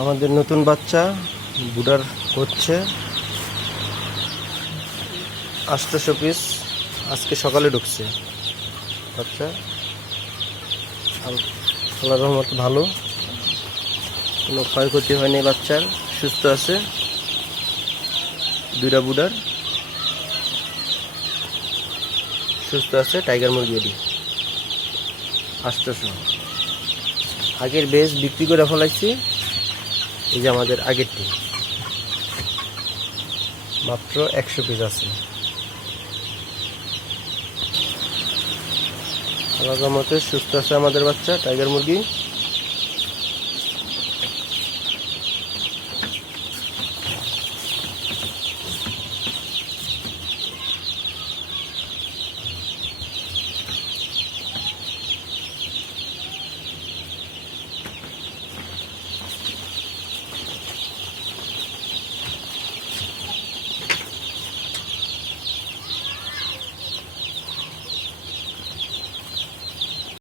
আমাদের নতুন বাচ্চা বুডার হচ্ছে 800 পিস আজকে সকালে ঢুকছে বাচ্চা। আল্লাহর রহমত ভালো, কোনো ক্ষয়ক্ষতি হয়নি, বাচ্চার সুস্থ আছে। দুইটা বুডার সুস্থ আছে। টাইগার মুরগি এটি 800। আগের বেশ বিক্রি করে ফেলাইছি। এই যে আমাদের আগেরটি মাত্র 100 পিস আছে। আল্লাহর রহমতে সুস্থ আছে আমাদের বাচ্চা টাইগার মুরগি।